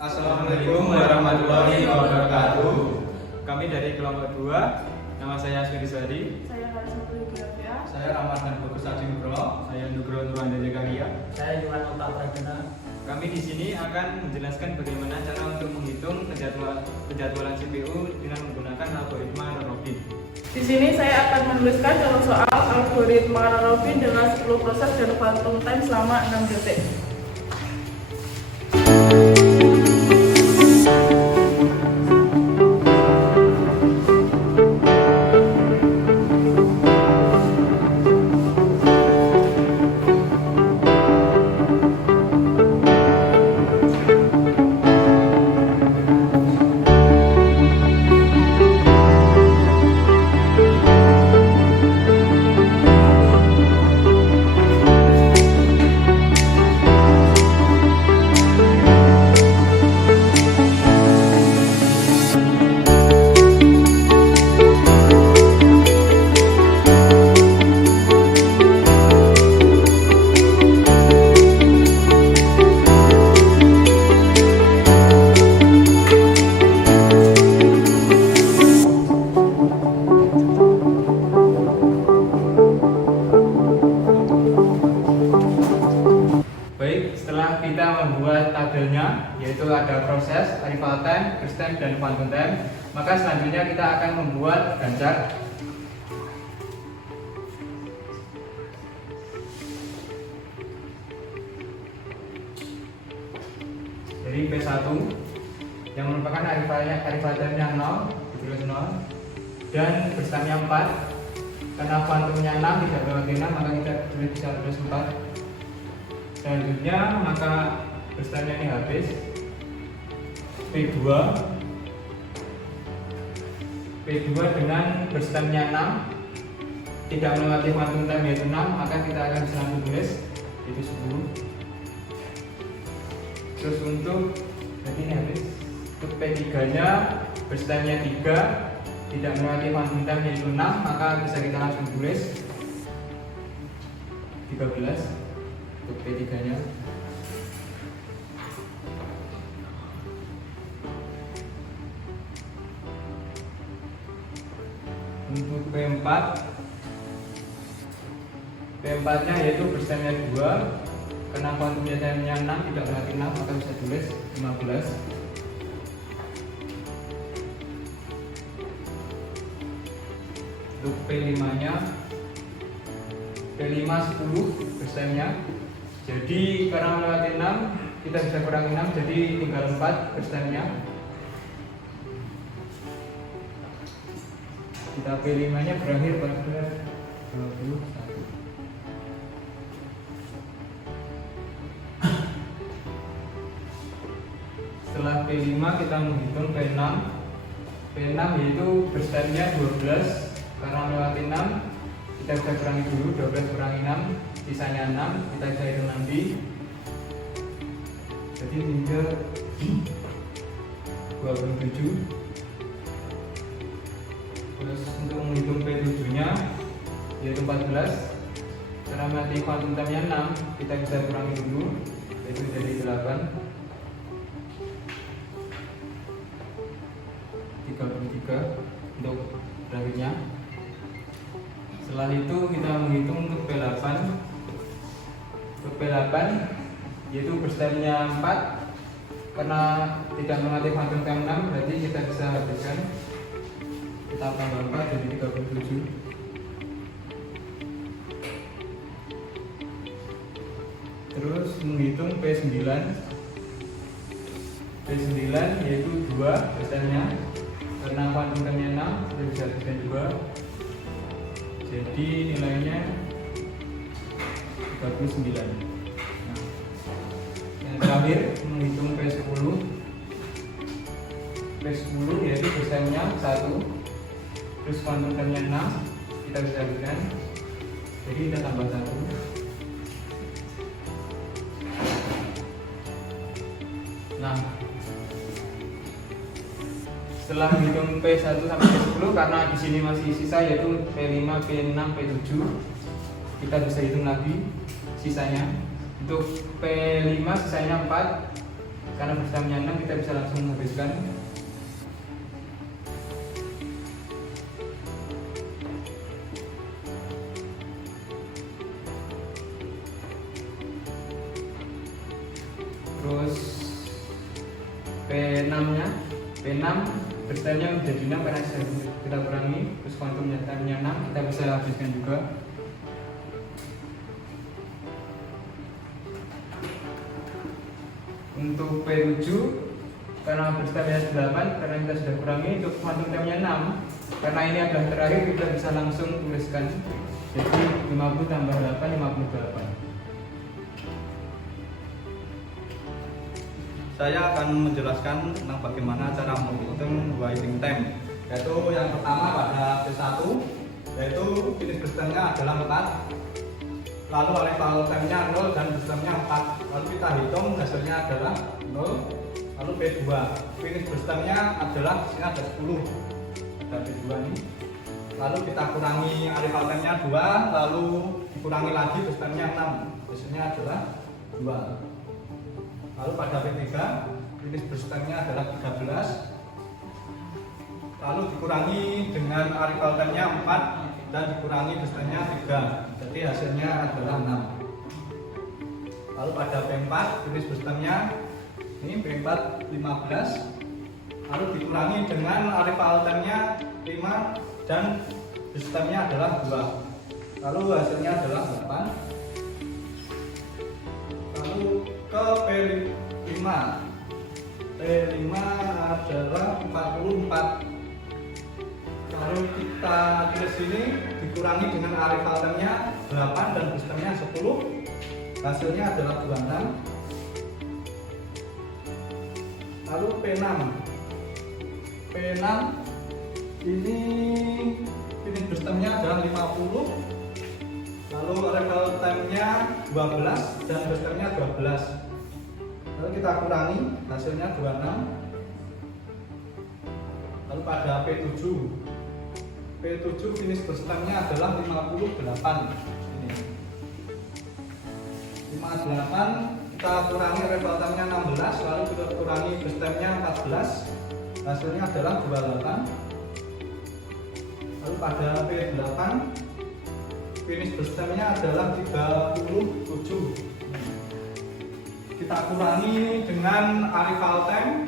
Assalamualaikum warahmatullahi wabarakatuh. Kami dari kelompok 2. Nama saya Asmi Rizadi. Saya Karisma Geografia. Saya Ramadan Bagus Adi Nugroho. Saya Nugroho Nurwanda Jakaria. Saya Yuwan Ota Pradana. Kami di sini akan menjelaskan bagaimana cara untuk menghitung penjadwalan CPU dengan menggunakan algoritma Robin. Di sini saya akan menuliskan contoh soal algoritma Robin dengan 10 proses dan quantum time selama 6 detik. Setelah kita membuat tabelnya, yaitu ada proses, arrival time, burst time, dan quantum time, maka selanjutnya kita akan membuat Gantt. Jadi P1 yang merupakan arrival time-nya 0, ditulis 0, dan burst time-nya 4. Karena quantumnya 6 tidak melewati 6, maka kita bisa tulis 4. Selanjutnya maka burst-nya ini habis. P2 dengan burst-nya 6 tidak melewati quantum time yaitu 6, maka kita akan bisa langsung tulis itu 10. Terus untuk jadi ini habis. Untuk P3 nya burst-nya 3 tidak melewati quantum time yaitu 6, maka bisa kita langsung tulis 13 untuk P3 nya. Untuk P4 nya yaitu burst-nya 2, karena quantum time-nya 6 tidak melewati 6, maka bisa tulis 15. Untuk P5 nya P5 10 burst-nya. Jadi karena melewati 6, kita bisa kurangi 6, jadi tinggal 4 burst-nya. Kita P5 nya berakhir pada 21. Setelah P5 kita menghitung P6. P6 yaitu burst-nya 12, karena melewati 6 kita bisa kurangi dulu, 12 kurangi 6 sisanya 6, kita bisa hitung nanti. Jadi tinggal 27. Terus untuk menghitung P7 nya yaitu 14, karena nanti quantum time-nya 6, kita bisa kurangi dulu, itu jadi 8. 33 untuk berakhirnya. Setelah itu kita menghitung untuk P8. Untuk P8 yaitu burst-nya 4, karena tidak melewati quantum time 6, berarti kita bisa habiskan. Kita tambah 4 jadi 37. Terus menghitung P9. P9 yaitu 2 burst-nya, karena quantum time-nya 6, kita bisa habiskan 2. Jadi nilainya 39. Nah, yang terakhir menghitung P10. P10 yaitu burst-nya 1, terus quantum time-nya 6, kita bisa habiskan. Jadi kita tambah 1. Nah, setelah menghitung P1 sampai P10, karena di sini masih sisa yaitu P5, P6, P7, kita bisa hitung lagi sisanya. Untuk P5 sisanya 4, karena berstamnya 6 kita bisa langsung menghabiskan. Terus P6 nya, P6 berstamnya menjadi 6 karena kita kurangi, terus kuantum nyatanya 6 kita bisa habiskan juga. Untuk P7 karena berstamnya 8 karena kita sudah kurangi, untuk kuantum time-nya 6 karena ini adalah terakhir kita bisa langsung tuliskan, jadi 50 tambah 8 58. Saya akan menjelaskan tentang bagaimana cara menghitung waiting time. Yaitu yang pertama pada P1, yaitu finish berstamnya adalah 4, lalu arrival time-nya 0 dan berstamnya 4. Lalu kita hitung hasilnya adalah 0. Lalu P2, finish berstamnya adalah sini ada 10, ada P2 ini. Lalu kita kurangi arrival time-nya 2, lalu dikurangi lagi berstamnya 6, hasilnya adalah 2. Lalu pada P3, finish berstamnya adalah 13, lalu dikurangi dengan arrival time-nya 4 dan dikurangi berstamnya 3, jadi hasilnya adalah 6. Lalu pada P4, finish berstamnya ini P4 15, lalu dikurangi dengan arrival time-nya 5 dan berstamnya adalah 2, lalu hasilnya adalah 8. Lalu ke P5, P5 adalah 44, lalu kita tulis sini dikurangi dengan arrival time-nya 8 dan berstamnya 10, hasilnya adalah 26. Lalu P6, P6 ini finish berstamnya adalah 50, lalu arrival time-nya 12 dan berstamnya 12, lalu kita kurangi, hasilnya 26. Lalu pada P7, P7 finish berstamnya adalah 58, ini 58, kita kurangi arrival time-nya 16, lalu kita kurangi berstamnya 14, hasilnya adalah 28. Lalu pada P8, finish berstamnya adalah 37, kita kurangi dengan arrival time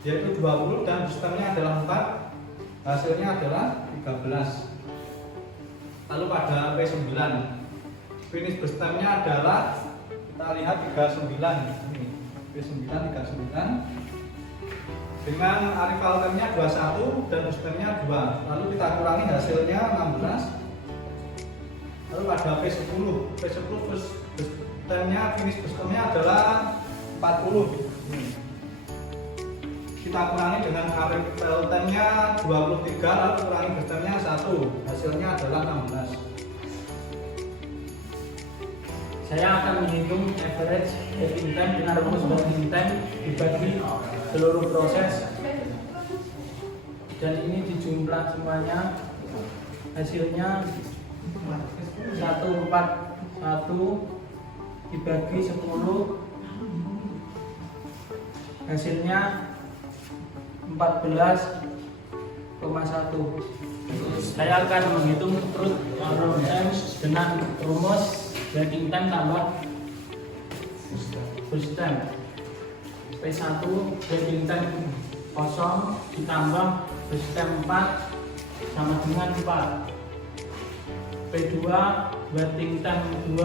yaitu 20 dan berstamnya adalah 4, hasilnya adalah 13. Lalu pada P9, finish berstamnya adalah, kita lihat 39, ini P9 39 dengan arrival time-nya 21 dan berstamnya 2, lalu kita kurangi hasilnya 16. Lalu pada P10, P10 berstamnya finish berstamnya adalah 40, kita kurangi dengan arrival time-nya 23, lalu kurangi berstamnya 1, hasilnya adalah 16. Saya akan menghitung average waiting time dengan rumus waiting time dibagi seluruh proses, dan ini dijumlah semuanya, hasilnya 141 dibagi 10, hasilnya 14,1. Saya akan menghitung truth error time dengan rumus waiting time tambah burst time. P1 waiting time 0 ditambah burst time 4 sama dengan 4. P2 waiting time 2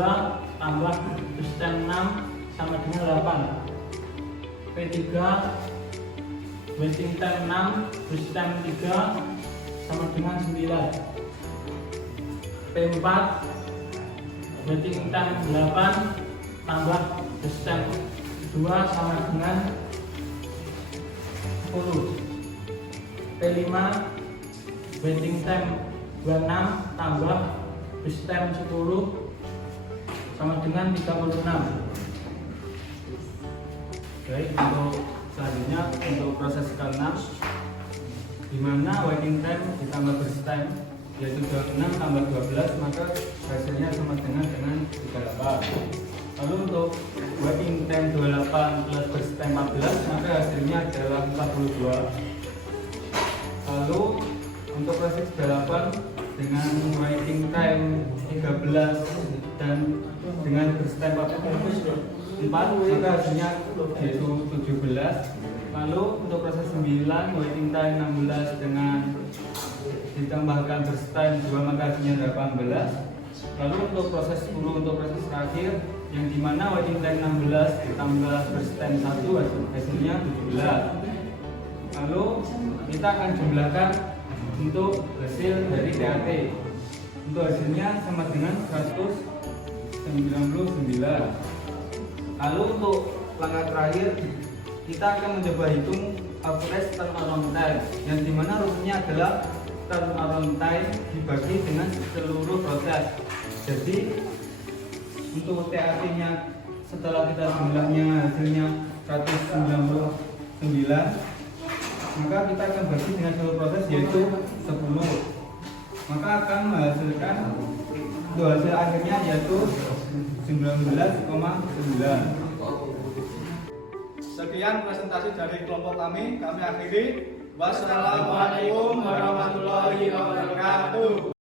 tambah burst time 6 sama dengan 8. P3 waiting time 6 burst time 3 sama dengan 9. P4 waiting time 8 tambah burst time 2 sama dengan 10. P5 waiting time 26 tambah burst time 10 sama dengan 36. Baik, untuk selanjutnya untuk proses ke-6, di mana waiting time ditambah burst time yaitu 26 tambah 12, maka hasilnya sama dengan 38. Lalu untuk waiting time 28 plus burst time 14, maka hasilnya adalah 42. Lalu untuk proses balapan dengan waiting time 13 dan dengan berstep 4, maka hasilnya yaitu 17. Lalu untuk proses 9 waiting time 16 dengan ditambahkan berstep 2, maka hasilnya 18. Lalu untuk proses 10, untuk proses terakhir yang dimana waiting time 16 ditambah berstep 1, hasilnya 17. Lalu kita akan jumlahkan untuk hasil dari TAT. Untuk hasilnya sama dengan 199. Lalu untuk langkah terakhir kita akan mencoba hitung average turnaround time, yang dimana rumusnya adalah turnaround time dibagi dengan seluruh proses. Jadi untuk TAT nya setelah kita jumlahnya hasilnya 199, maka kita akan bagi dengan seluruh proses yaitu 10, maka akan menghasilkan untuk hasil akhirnya yaitu 19,9. Sekian presentasi dari kelompok kami akhiri. Wassalamualaikum warahmatullahi wabarakatuh.